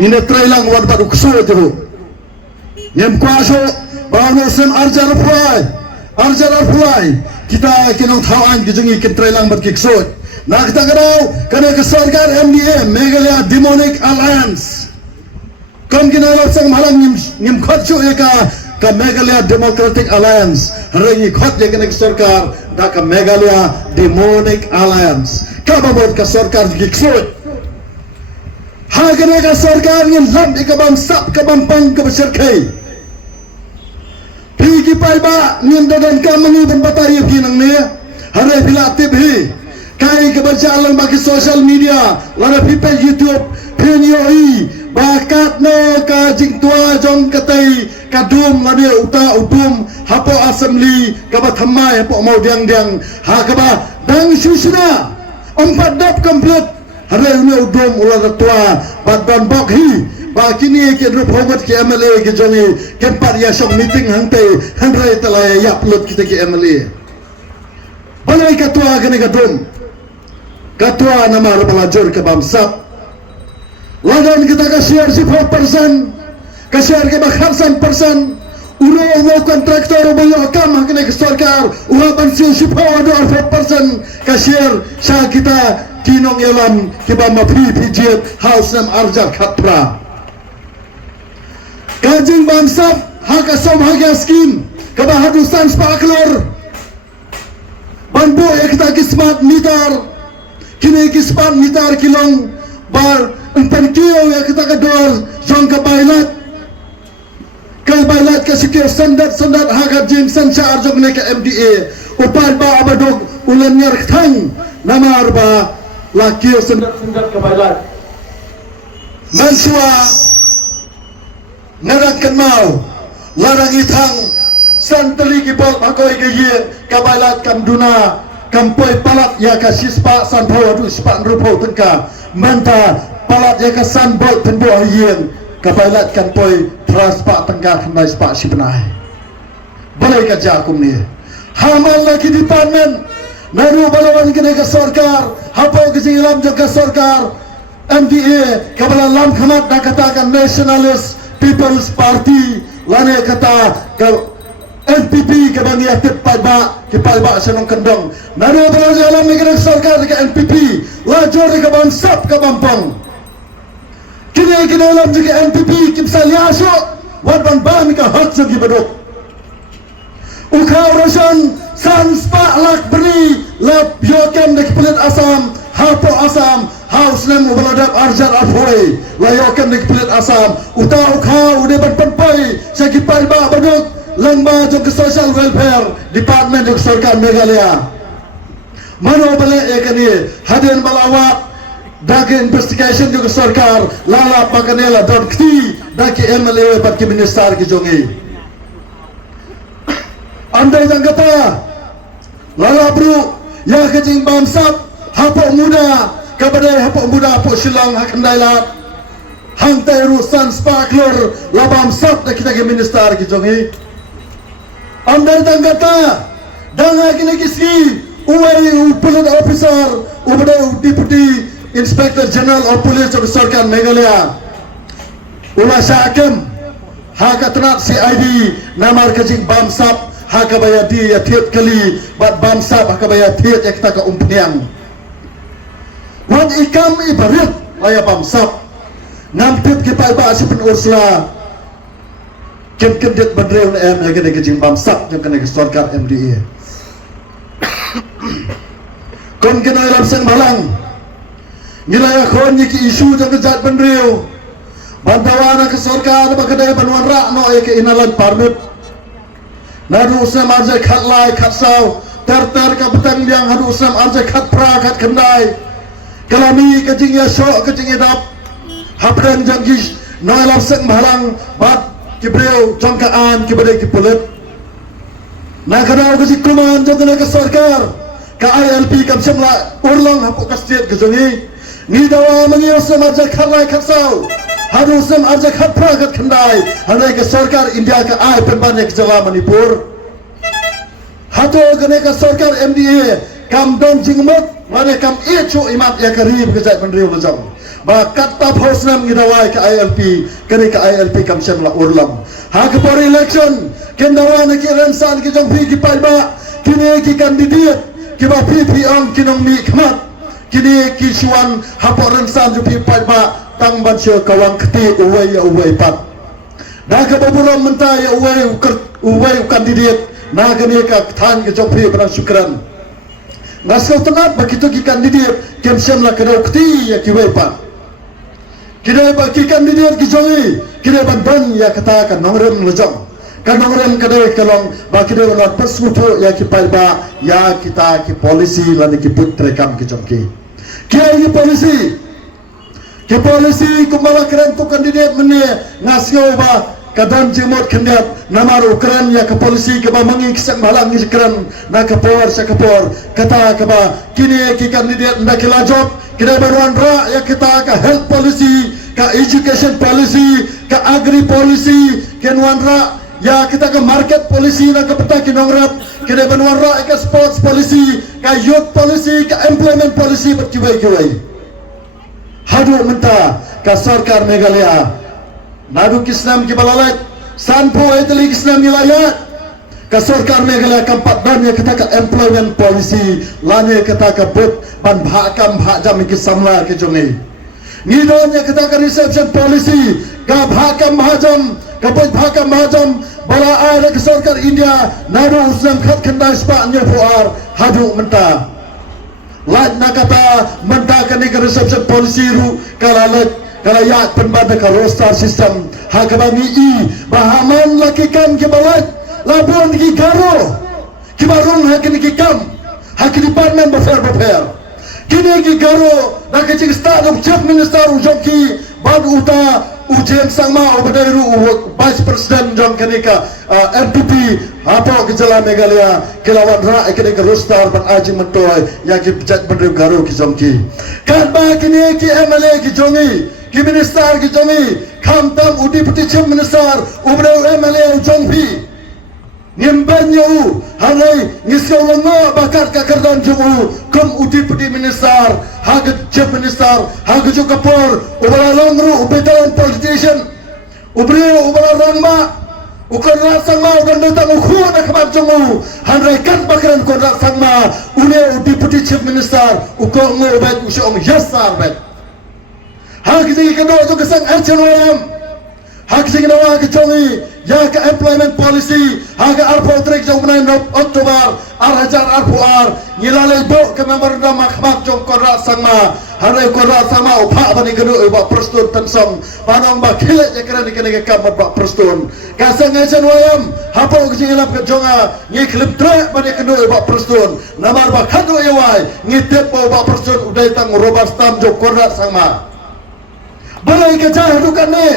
ina trailang wan baru kso tu nyem kwaso bawno sem arjar fly kita kinong thawan gijengi kin trailang bat kikso na kita kadau kana ke sarkar MDA Meghalaya Demonic Alliance kam kinalap sang malang nyem khotcho ka Meghalaya Democratic Alliance rengi khot ye kana ke sarkar da ka Meghalaya Demonic Alliance ka babot ka sarkar kikso hagana ka sarkar ngin lam ikabam sap kabam pang ka beserkai pigi paiba ngin dadan ka mangi ban batay ginang ne hare bila tibhi kai ke berjalan bagi social media lana pipe YouTube penyoi bakat no ka jingtua jong katai kadum lani uta udum hapo assembly ka bathamai hapo mau diang ha ka ba dang susuna 4 dap complete hare une udum ulah tua badban bok hi ba kini ke rup hobat ke MLA ke jongi ken paria shong meeting hangte hanrai talai ya upload kita ke MLA balai katua kene kadum katua nama balajur ke bamsap ladan kita ka share 4% ka share ke 100% ulo kontraktor bayo kam kene ke sarkar uha bansi 4% ka share sha kita kinong yalam kiba mapi pijit house nam arjar khatra kajing bangsap haka som haka skin kaba hadusan sparkler banbo ekta kismat mitar kini kismat mitar kilong bar empan kiyo ya kita kedor jong ke bailat ke sikir sandat haka jimsan sa arjong ne ke MDA upal ba abadog ulan nyar thang nama arba lakir sandat ke bailat mansua narak kenal larang itang santeli kibol akoi geye kabailat kamduna kampoi palat ya ka sispa sanpo adu span rupo tengka manta palat ya ka sanbol tenbo yen kabailat kampoi transpa tengka kandai spa sipnai balai ka jakum ni hamal lagi department naru balawan kene ka sarkar hapo gijilam jo ka sarkar MDA kabala lam khamat dakatakan nationalist People's Party lane kata ke NPP ke bangi atip palba senong kendong naru bala jalan negara sarkar ke NPP lajur ke bansap ke bampang kini alam ke NPP kimsal yaso wan ban ke hak segi bedok ukau rosan sanspa lak beri lap yokem dek pelit asam hapo asam house nam ubaladak arjar alfore layokan dik pelit asam utau khau de panpai segi palba baduk langba jong ke social welfare department jong sarkar Meghalaya mano bale ekani haden balawat dake investigation jong sarkar lala pakanela dot kti dake MLA bat ke minister ki jongi andai jangkata lala bro ya kejing bamsap hapo muda kabadai hapo muda hapo silang hakandai lat hangtai rusan sparkler labam sap da kita ke minister ki jongi andai tanggata danga kini kiski uwai police officer ubadai deputy inspector general of police of sarkar Meghalaya ula syakam haka tenat CID namar kajing bamsap haka bayadi ya tiat kali bat bamsap haka bayadi ya kita ke umpniang wan ikam ibarit laya bamsap nampit ke palba asipin ursula kem dit bandreun ya kene kajing bamsap yang kene ke sarkar MDA kon kena ilam sang malang nilai kon ki isu jang kejat bandreu bantawana ke sarkar bakadai banuan rak no ya ke inalan parmit nadu usam arja khat lai khat sau tar ka betang yang hadu usam arja khat pra khat kendai kalami kajing ya syok kajing edap hapdan janggis no ilam sang malang bat kibreu jangkaan kibadai kipulit na kadau kasi kuman jangkana ke sarkar ka ILP kam semla urlang hapuk kasjid kejungi ni dawa mangi usam arja khat lai khat sau hadu usam arja khat pra khat kendai hanai ke sarkar India ka ai penbannya ke Jawa Manipur hatu gane ke sarkar MDA kam don jingmut mana kam itu imat ya karib ke zat menriu lezam ba kata phosnam ngidawai ke ILP kene ke ILP kam semla urlam ha ke por election kendawan ke ransan ke jong pi ki paiba kini ki kandidat ki ba pi ang kinong mi khmat kini ki suan ha por ransan ju pi paiba tang ban sio kawang keti uwai pat da ke baburam menta ya uwai kandidat na kene ka than ke jong pi berang syukran Naskau tenat begitu ki kandidat kemsem la kena ukti ya kiwepa. Kena bagi kandidat ki jongi, kena bandan ya kata kan nongrem lejong. Kan nongrem kena kalong bagi dia lot persekutu ya ki palba ya kita ki polisi lan ki put rekam ki jongki. Kia ki polisi. Ki polisi kumbala keren tu kandidat mene naskau ba kadang jemot kendat nama ukran ya ke polisi ke bamangi kisang malang ni keren na kapor sakapor kata kaba kini ki kandidat ndak lajot kira baruan ra ya kita ka health policy ka education policy ka agri policy kenwan ra ya kita ka market policy na ka peta kinongrat kira baruan ra ka sports policy ka youth policy ka employment policy berkiwai hadu menta ka sarkar Meghalaya Nadu Kisnam ki balalat sanpo etli Kisnam wilayah ka sarkar Meghalaya kampat dan ya kita ka employment policy lane kita ka but ban bhakam bhajam ki samla ke jongi ni don ya kita ka reception policy ka bhakam bhajam ka but bhakam bhajam bala ai ka sarkar India nadu usam khat khanda spa nya fuar hadu menta lat na kata menta ka ni ka reception policy ru kalalat kalau ya penbanda ka roster system ha kabami i bahaman lakikan ke balat labon ki garo ki barung ha kini ki kam ha ki department befair kini ki garo na ke cik start of chief minister ujoki bad uta ujem sangma obadairu vice president jong kenika MPP apa ke jala Meghalaya kelawan ra kini ka roster ban aji mentoy ya ki pejat bendrim garo ki jongki kan ba kini ki MLA ki jongi ki minister ki jongi kham tam udi puti chief minister ubreu MLA jongpi nimbanyu hanai ngisau lenga bakat kakardan jumu kum udi puti minister hag chief minister hag ju kapor ubala longru ubetalan politician ubreu ubala rangma ukon rat sangma ukan datang ukhu na khabar jumu hanai kat bakaran kon rat sangma une udi puti chief minister ukon ngo ubet usong yasar bet hak sigi kado tu kesang action wayam hak sigi nawa ke chongi ya ke employment policy hak arpo trek jong 9 Oktober hajar arpo ngilale bo ke member da mahkamah jong korra sangma hanai korra sama upha bani kado ba prestun tensong panong ba khilet ya kran ke ne kam ba prestun kasang action wayam hapo ke ngilap ke jonga ngi klip tre bani kado ba prestun namar ba khado yawai ngitep ba prestun udai tang robas tam jong korra sangma balai kecah dukan ni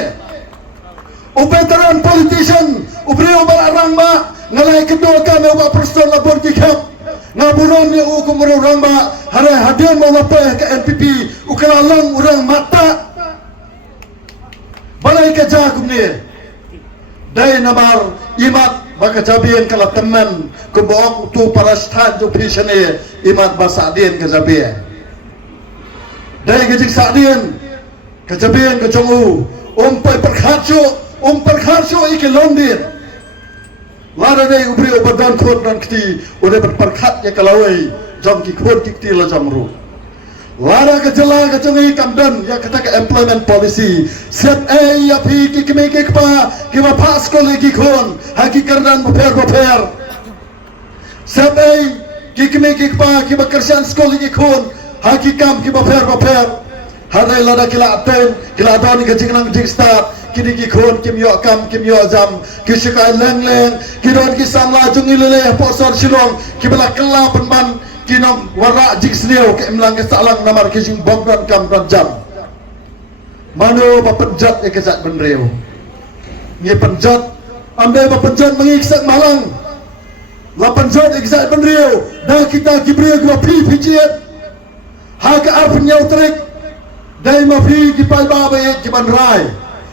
veteran politician ubriu barang ba ngalai kedua kami ubah person labor kikap ngaburon ni kumuru ramba hari hadian mau apa ke NPP ukalalang orang mata balai kecah kumni dai namar imat baka jabian kala teman kebawang tu para stan tu pisane imat basadien ke jabian dai kecik sadien kejabian ke jongu perkhatsyo iki London lara dai ubri obadan khot nan kti ode perkhat ya kalawai jong ki khot ki kti la jamru lara ke jela ke jongi kamdan ya kata ke employment policy set ya phi ki kme ke pa ki wa pass ko le ki khon ha ki kardan befer set ki kme ke pa ki ba kersan skol ki khon ha ki kam ki befer Hadai lada kila aten, kila adon ke jingnang jing start, kini ki khon kim yo kam kim yo jam, ki shikai leng ki don ki samla jungi lele posor silong, ki bela kela penban, ki nom wara jing sneo ke imlang ke salang namar ki jing bongran kam dan jam. Mano ba penjat ke zat benreu. Ngi penjat ambe ba penjat mengiksak malang. La penjat ke zat benreu, da kita kibreu ke pi jiet. Ha ka ar penyau trik dai mafi ki palba ba ki banrai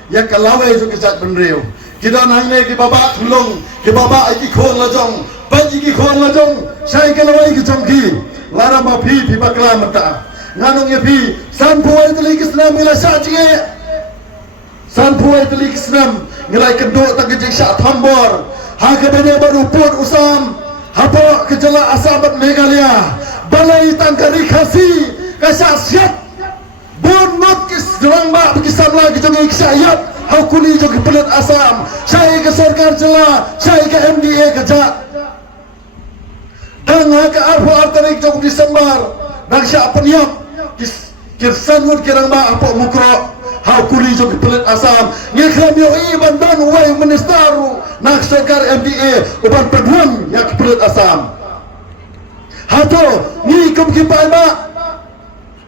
yang kalawai tu kesat benreu kita nang ne ki baba thulung ki baba ki khon la jong ban ki khon la jong sai kalawai ki jong ki lara ma phi bakla mata nganong ye phi san puai tali kisnam ila sa jinge san puai tali kisnam nilai kendo tak jeng sya thambor ha ke bene baru pun usam hapo kejala asabat Meghalaya balai tangkari khasi kasa siap bon not kis dorang ba kisam la ki jongi kisayat hau kuni jo ki pelat asam sai ke sarkar jela sai ke MDA ke ja dang ha ke arfu artarik jong Disember dang sya peniap kirsan ngut kirang ba apo mukro hau kuli jo ki pelat asam ngekram yo iban dan wai ministaru nak sarkar MDA uban peduan ya ki pelat asam hato ni kum ki ba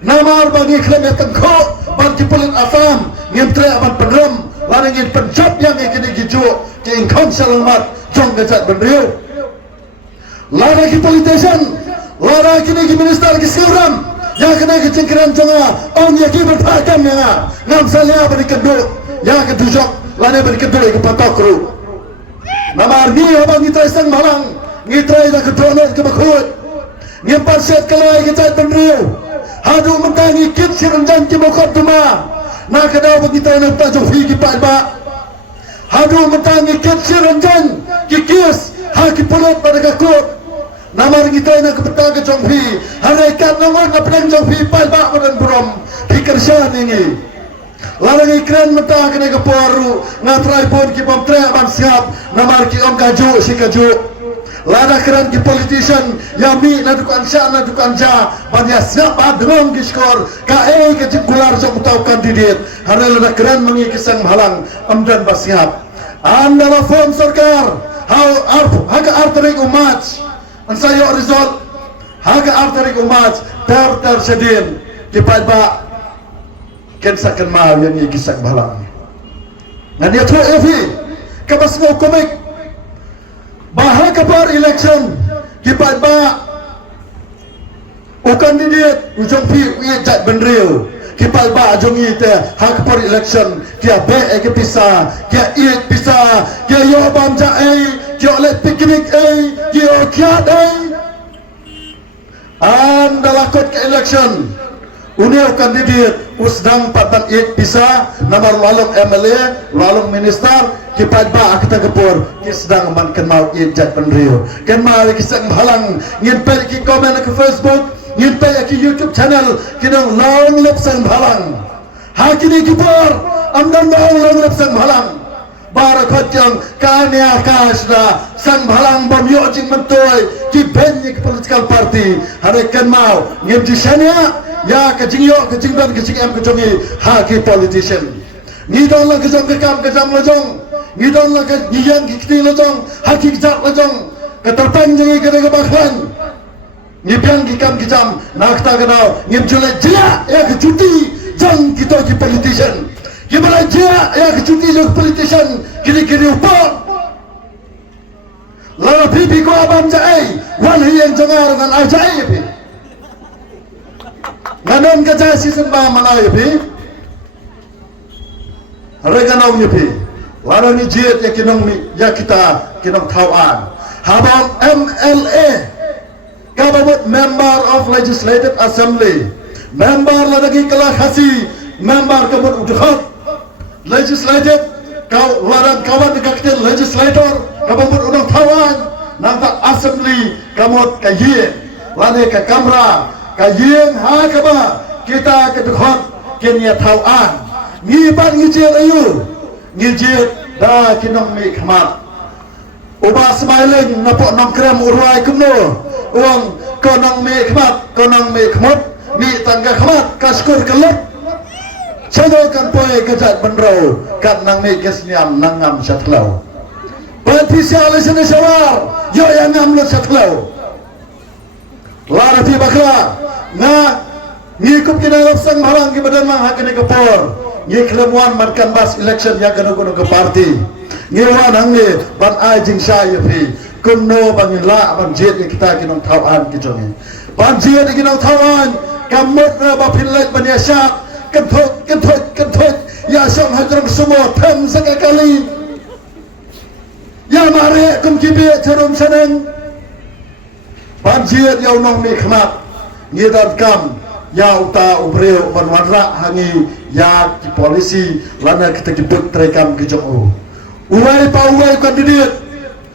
namar bagi klaim yang tengko ban ki pelat asam ngentre aban pedram larang in pencap yang ikini gijo ki ingkon selamat jong gajat benriu lara ki politician lara kini ki minister ki siram ya kena ki cengkiran jonga on ya ki bertakam ya ngam salia beri keduk ya ke dujok lane beri keduk ki patokru namar ni abang ngitrai sang malang ngitrai da ke donor ke bakut ngimpan set kelai ki jat benriu hadu mentangi kit siranjan ki mokot duma na kadau begitu nak tak jofi ki ba hadu mentangi kit siranjan ki kis ha ki polot pada kakut namar kita nak petang ke jofi harekat nongon ngapeng jofi ba badan burom pikir syan ini larang ikran mentang kena ke poru ngatrai pun ki pom tre ban siap namar ki om kaju si kaju lada keran ki politician yami na dukan sya na dukan ja banyak siap adrong ki skor ka ke jigular jong tau kandidat hare lada keran mengi kisang halang amdan basiap anda la form sarkar how haga arterik umat ansayo result haga arterik umat ter sedin ki ba ken sakan ma yang kisang halang ngan dia tu evi kabas ngo komik bahag kabar election kipat ba o kandidat ujong pi uye jat benriu kipat ba jong ite hag kabar election kia be ke pisa kia it pisa kia yo bam ja kia let piknik kia kiat anda lakot ke election unio kandidat usdang patan it pisa namar lalong MLA lalong minister kipat ba kita kepur kisdang man kenal it jat penrio kenal kisang halang ngimpe ki komen ke Facebook ngimpe ki YouTube channel kinang long lep sang halang hakini kipur amdan long lep sang halang barakot yang kania kasda sang halang bom yo jing mentoy ki benni political party hare kenal ngim jisania ya kecing yo kecing dan kecing em kecongi haki politician ni don la kejong kekam kejam lojong ni don la ke nyang kiti lojong haki kejak lojong keterpeng jengi kede kebaklan ni piang kikam kejam nak ta kenal ngim jule jia ya kecuti jang kita ki politician ki bala jia ya kecuti jo politician kiri upor la pipi ko abam jai wan hiang jongar dengan ajai pi nganon kaca season ba mana yepi reganau yepi larang ni jet ya kinong ni ya kita kinong tauan habang MLA Government Member of Legislative Assembly member lagi kelah khasi member kabut udhot legislative kau larang kawan dekat legislator kabut udang tauan nampak assembly kamut kaye lane ke kamera kayen ha kaba kita kedhot kenya tauan ngiban ngijir ayu ngijir da kinong mi khamat uba smiling napok nongkram urwai kumno uang konong mi khamat konong mi khamot mi tangga khamat kaskur kelep chado kan poe kejat benro kan nang mi kesniam nangam satlau Berbisialis ini sawar yo yang ngamlut satlau larafi bakla na ngikup kina lapsang malang ki badan mang hakini kepor ngiklemuan markan bas election ya gano ke parti ngiwan hangge ban ajing saya fi kunno bangin la ban jet kita kinong tauan kijongi ban jet kinong tauan kamut na ba pinlet ban yasyak kentut ya sang hajrang semua tem sekali ya mare kum kibi cerum seneng ban jet ya unong mi khamat ngidar kam ya uta ubreo banwara hangi ya ki polisi lana kita kibut terekam ki jong uwai kandidat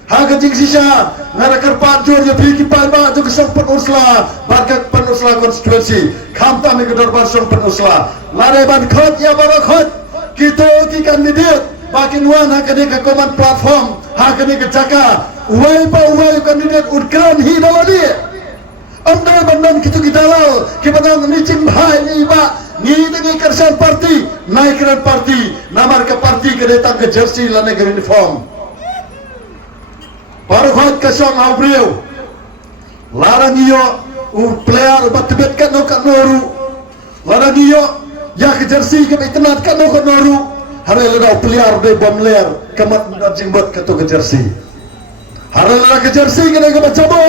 ha ka jing sisa ngara kerpat jor ya pi ki pai ba jo kesong penusla barkat penusla konstituensi kham ta me gedor barsong penusla lare ban khot ya bara khot kita ki kandidat bakin wan ha ka ka command platform ha ka ka jaka uwai kandidat urkan hi dawali anda bandang kita lalu kita bandang ni cing bahai ni ba ni dengan kersan parti naikran parti namar ke parti ke datang ke jersey lana ke uniform baru khot ke song aubreu larang iyo player batbet kan no noru larang iyo ya ke jersey ke itnat kan no noru hare lada player de bomler kamat jing bot ke to ke jersey hare lada ke jersey ke ke bacabo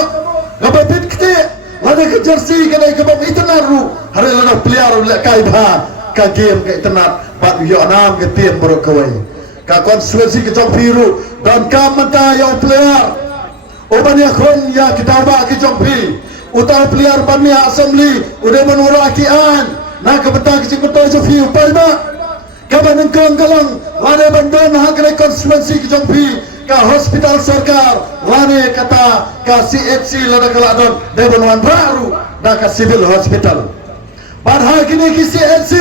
gabet kete lada ke jersey ke ke bom itnaru hare lada player le kai ba ka game ke itnat bat yo anam ke tim bro kawai ka konstituensi ke jong biru dan kam menta yo player oban ya khon ya kitaba ke jong bi utar player ban ya assembly udah menura ki an na ke betang ke jong to fi upai ba ka ban kong galang lada bandon ha ke konstituensi ke jong bi ka hospital sarkar lane kata ka CHC lada kaladon devon wan baru da ka civil hospital padahal kini ki CHC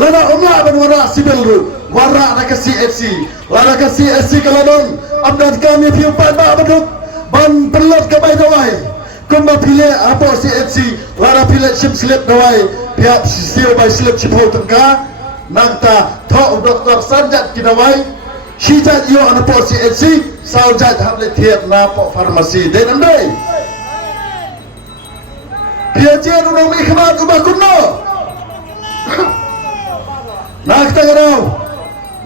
lada umla ban wara civil ru wara da ka CHC lada ka CHC kaladon abdan kami piu pada baduk ban perlot ka bai dawai kumba pile apa CHC lada pile sim slip dawai pihak sio bai slip cipo tengka nangta tho doktor sanjat ki dawai Sijat yo ana po CHC saujat hamle thiet na po farmasi den andai piajen unang mi khmat ubakunno nak tagarau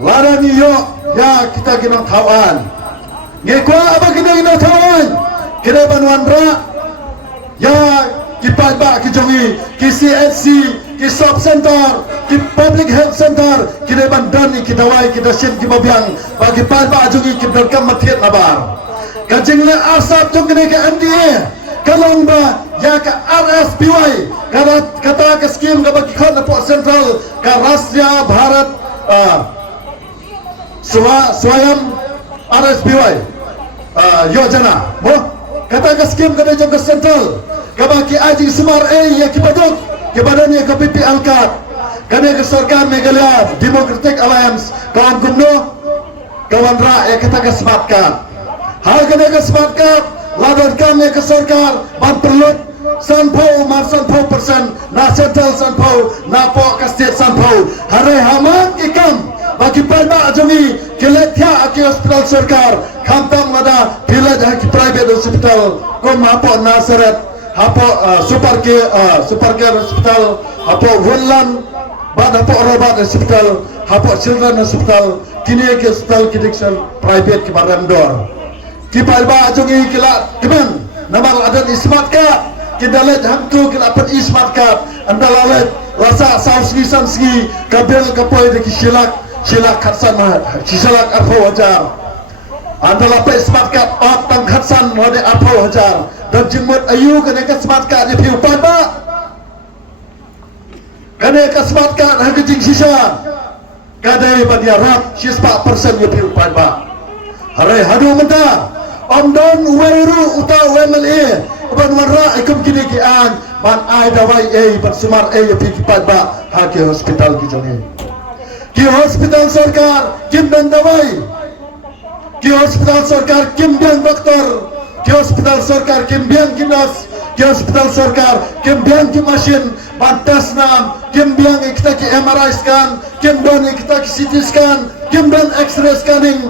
larani yo ya kita kinang tawan ngekwa aba kinang tawan kira banwanra ya kipat ba ki jongi ki CHC ki sub center ki public health center kira bandan ni kita wai kita sin ki babiang bagi pat ba jongi ki berkam mathiat nabar kajing le asap jong kene ke MDA kalong ba ya ka RSPY kata ke skim ka bagi khon po central ka Rasya Bharat swayam RSPY yojana mo kata ke skim ka jong ke central kabaki aji sumar ya kibadok kebadan ya KPP Alkat kane ke sarkar Meghalaya Democratic Alliance kawan gumno kawan ra ya kita ke smart card hal kane ke smart card ladan kami ke sarkar ban perlut sanpau mar sanpau persen na central sanpau na po ke state sanpau hare haman ikam bagi pada ajongi keletya ke hospital sarkar khamtam lada pilaj ki private hospital ko mapo nasarat hapo super care hospital hapo Woodland bad hapo Rabat hospital hapo children hospital kini ke hospital kidiksan private ki barandor ki palba ajongi kila kemen namal adat smart card kidalet hamtu kila pat smart card andalalet rasa saus sanski kabel kapoy de silak khatsan silak arpo wajar andala pe smart card op tang khatsan mode arpo wajar dan jemut ayu kena ke smart card ni piu pada kena ke smart card ha jing sisa kadai badia rap 4% ni piu pada hare hadu menta omdon weru uta wemle ban warra ikum kini ki an ban ai dawai ban sumar pi pada ha ke hospital ki jone ki hospital sarkar kim dan dawai ki hospital sarkar kim dan doktor ki hospital sarkar kim biang kinas ki hospital sarkar kim biang ki mesin batas nam kim biang kita ki MRI scan kim don kita ki CT scan kim don X-ray scanning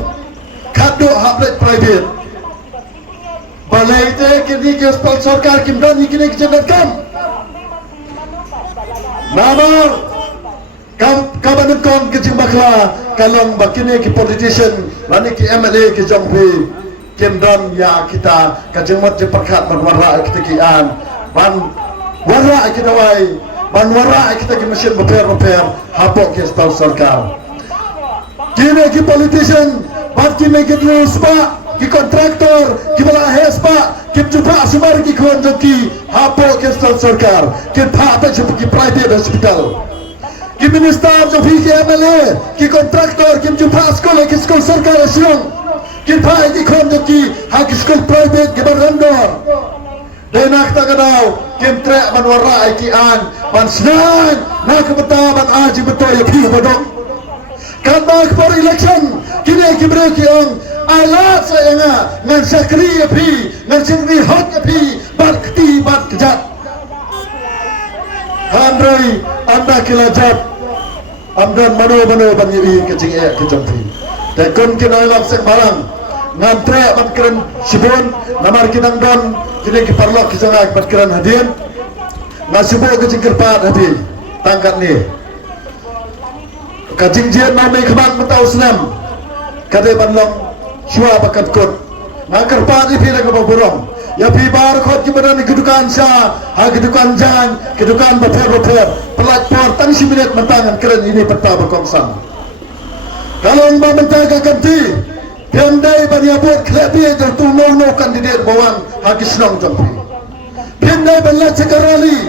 kado hablet private balai te kini ki hospital sarkar kim don kini ki jadkan namar kabanut kon ke jimbakla kalong bakine ki politician lani ki MLA ki jongpi Kendon ya kita kajemot je perkat berwarna kita kian ban warna kita wai ban warna kita ki mesin repair hapok ke staf sarkar kini ki politician bat kini ki terus pak ki kontraktor, ki bala hespa, ki jumpa sumber ki khon joki, hapo ki sarkar, ki phata ki private hospital. Ki minister jo bhi ki MLA, ki kontraktor, ki jumpa sekolah, ki sekolah sarkar asyong, ki phai ki khon joki, ha ki sekolah private ki barandor. Denak tak kenal, kim trek ban warai ki an, ban senang, nak betul ban aji betul ya piu badok. Kan bak for election, kini ki beri ki ong, alat saya ngan sakri ya pi, ngan sakri hot ya pi, ban keti ban kejat. Handrai anda kilajat, amdan mano ban yiri kecing kejam pi. Dan kon kena ilam sek barang, ngan trek ban keren sibun, namar kinang don. Kini kiparlok kisah berkeran hadir, nasibu kecing kerpat hadir, tangkat ni. Kacing jian nama keman mentau senam, kade banlong shua bakat kot. Nak kerpat ni pila kebaburong. Ya pi bar kot kibaran kedukaan sah, ha kedukaan jan, kedukaan beper, pelat por tang si minit mentangan keren ini peta berkongsang. Kalau mbak mentang kanti. Pendai bani abot klebi jatuh no kandidat bawang hagis nong jampi. Pendai belat sekarali,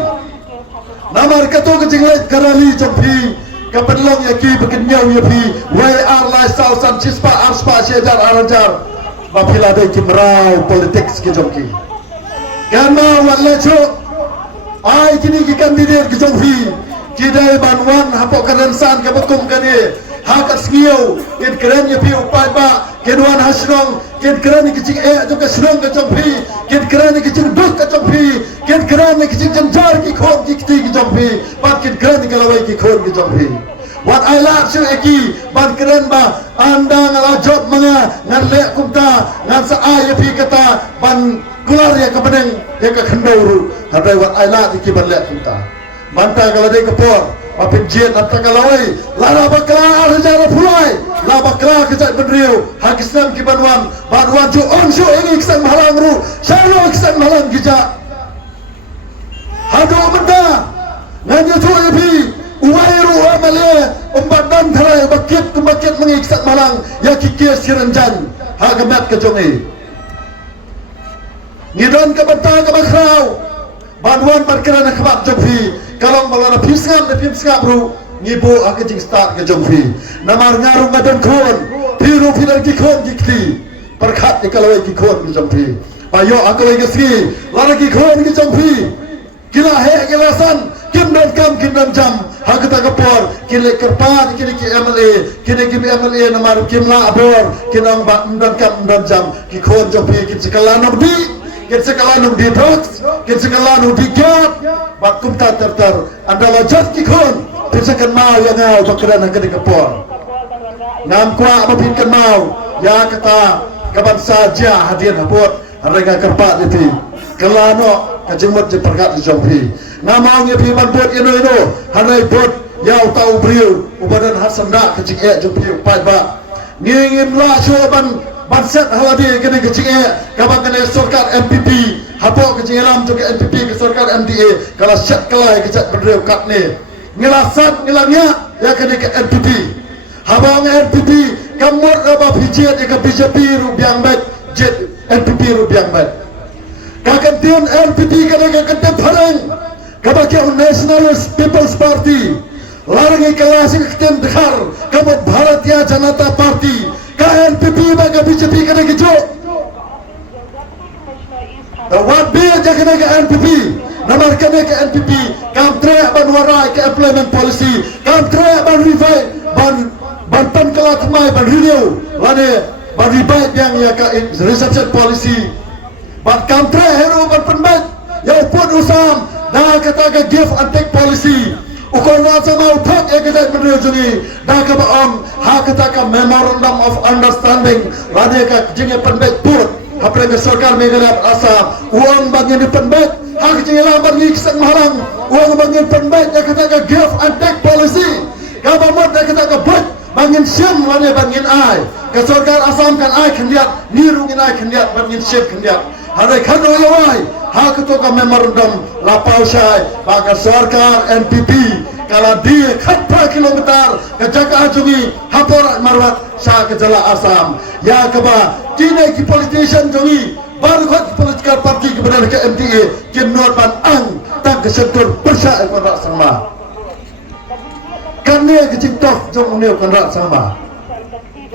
namar kato kecinglet karali jampi. Kapenlong yaki bekenyau yapi. WR lifestyle san cispa arspa syejar arajar. Mapila dai kimrau politik ke jampi. Karena walajo, ai kini ki kandidat ke jampi. Kidai banwan hapok kerensan kebekum kani. Hakat skiau, kin keren yapi upai ba. Keduan hasrong, ken kerana kecing tu kesrong ke jampi, ken kerana kecing duk ke jampi, ken kerana kecing jenjar ki khon ki kti ki jampi, pat ken kerana kalawai ki khon ki jampi. Wat I love you eki, ban keren ba, anda ngalajot mga ngalek kumta, ngan sa ayapi kata, ban kular ya kepeneng ya ke kendau. Hadai wat I love eki ban lek kumta. Banta kaladai kepor, mapin jian anta kalawai, lara bakla arjara pulai. Laba kela kejat berdriu, hakisam ki banwan jo onsho ini kisang mahalang ru, syalo kisang mahalang kijak. Hado menda, nanya tu yapi, uwairu amale, dan tharai bakit mengiksak malang, ya kikir siranjan, hagamat kejongi. Ngidon ke bentang ke bakrau, banwan berkerana kebat jopi, kalau malana pimsngap ru, ngibu akajing start ke jomfi namar ngarung ngadan khon piru pilar ki khon dikti perkhat ni kalau ki khon ki jomfi ayo aku lagi ski lara ki khon ki jomfi kila he kilasan kim dan jam hakata kapor kile kerpat kile ki MLA namar kimla abor kinang ba dan jam ki khon jomfi ki sekalanam di drugs ki sekalanam di gat bakum terter adalah jat ki khon Pisakan mau yang ngau bakaran nak kapor. Ngam kuat mapinkan mau. Ya kata kapan saja hadir hapot harga kerpat itu. Kelano kajemut je perkat di jompi. Ngamau ngepi banbot ino hanai bot yau tau beriu ubadan hasan dak kecing jompi upai ba. Ngingim la coban banset haladi kene kecing kapan kene sorkat MPP hapok kecing alam juga MPP ke sorkat MDA kalau set kelai kecak berdriu kat ni. Ngilasat ngilangnya ya kena ke NPP. Habang NPP kamur apa bijet ke BJP rubiang bet jet NPP rubiang bet. Kakantian NPP kena ke kentep harang. Kabaki Nationalist People's Party. Larangi kelas iktim dekhar kamu Bharatiya Janata Party. Ka NPP baga BJP kena ke jo. What be kena ke NPP. Namar kena ke NPP. Kam trek ban warai ke employment policy, kam trek ban revive ban penkelat mai ban renew, lane ban revive yang ya ke reception policy, ban kam trek hero ban penbat, ya pun usam, dah kata ke give and take policy, ukon rasa mau tak ya kita berdua jungi, dah ke baam, ha kata ke memorandum of understanding, lane ke jengi penbat put, hapre ke sarkar Meghalaya Assam, uang bagi ni penbat. Hak jengelah bagi kisah mahalang uang bangin penbaik yang kata give and take policy government yang kata buat bangin syam mana bangin ai kesorkan asam kan ai kendiat nirungin ai kendiat bangin syam kendiat hadai kado yawai hak itu ka memorandum lapau syai baka sarkar NPP kalau dia 4 kilometer ke jaga ajungi haporat marwat sa ke jala Asam ya keba kini ki politician jungi baru kot political party kebenar ke MTA kinor ban ang tak kesentur bersa konrak sama kan dia ke TikTok jong ne konrak sama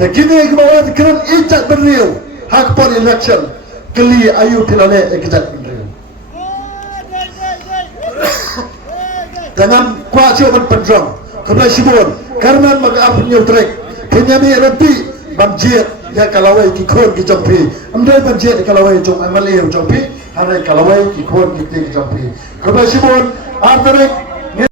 dan kini ke bawah keren ijat beriu hak pon election keli ayu pilale ijat beriu dengan kewajiban pendrong kebersihan karena maka punya trek penyami renti banjir ya kalawai kikon ki jampi amdai banjir kalawai jong amali jompi hari kalawai kikon ki jampi kebersihan arterek